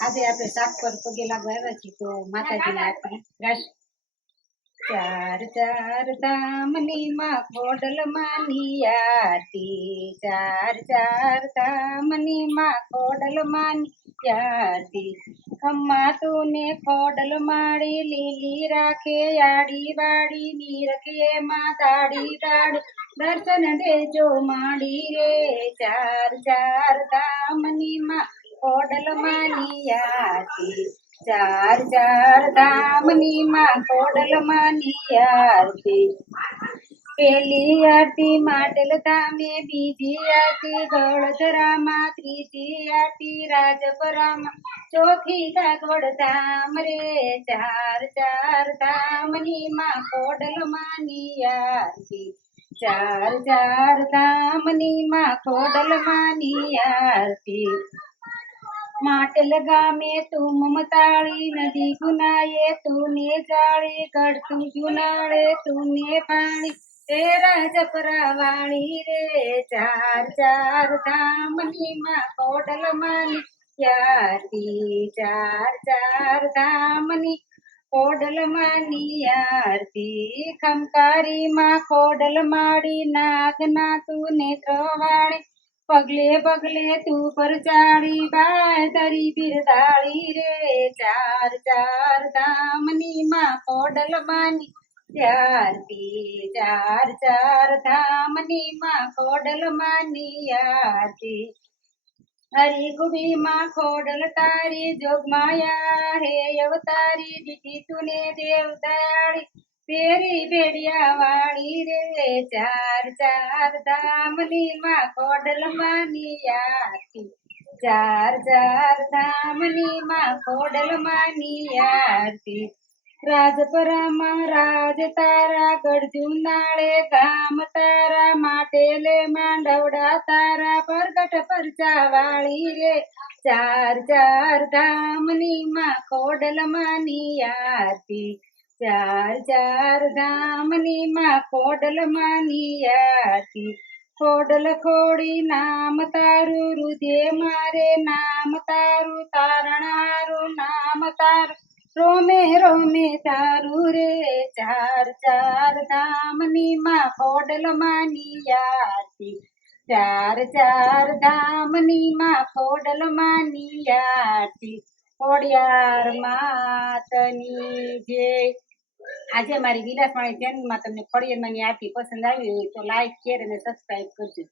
આજે આપણે શાક પર પગે લાગવા આવ્યા છીએ તો માતાજીને આપણે ગાશ ચાર ચાર ધામની માં ખોડલ માની આરતી ચાર ચાર ધામની માં ખોડલ માની આરતી ખમ્મા તુને ખોડલ માળી લીલી રાખે આડી વાડી નીરખે માં દાડી દાડી દર્શન દેજો માડી રે ચાર ચાર ધામની માં ખોડલ માની આરતી ચાર ચાર ધામની માં ખોડલ માની આરતી પેલી આરતી માટલ ધામે બીજી આરતી ગળધરામાં ત્રીજી આરતી રાજપરામાં ચોથી કાગવડ ધામ રે ચાર ચાર ધામની માં ખોડલ માની આરતી ચાર ચાર ધામની માં ખોડલ માની આરતી માટલ ગામે તું મમતાળી નદી ગુનાએ તુને જાળી કડતું જુનાળે તુને પાણી તે રાજપરા વાળી રે ચાર ચાર ધામની માં ખોડલ માની આરતી ચાર ચાર ધામની ખોડલ માની આરતી ખમકારી માં ખોડલ માડી નાગના તું નેત્રવાળી પગલે પગલે તું પર ચાળી બાય તારી બિરદાળી રે ચાર ચાર ધામની માં ખોડલ માની આરતી ચાર ચાર ધામની માં ખોડલ માની આરતી હરી કુબી માં ખોડલ તારી જોગમાયા હે અવતારી દીધી તુને દેવતાળી તેરી બેડિયા વાળી રે ચાર ચાર ધામની માં ખોડલ માની આરતી ચાર ચાર ધામની માં ખોડલ માની આરતી રાજપરામાં રાજ તારા ગઢજુનાળે ગામ તારા માટેલે માંડવડા તારા પ્રગટ પરચા વાળી રે ચાર ચાર ધામની માં ખોડલ માની આરતી ચાર ચાર ધામની માં ખોડલ માની આરતી ખોડલ ખોડી નામ તારું રુધે મારે નામ તારું તારણારું નામ તારું રોમે રોમે તારું રે ચાર ચાર ધામની માં ખોડલ માની આરતી ચાર ચાર ધામની માં ખોડલ માની આરતી ખોડિયાર માતની જય આજે મારી વિલાસવાણી ચેનલમાં તમને ખોડિયાર માની આરતી પસંદ આવી હોય તો લાઈક શેર અને સબસ્ક્રાઈબ કરજો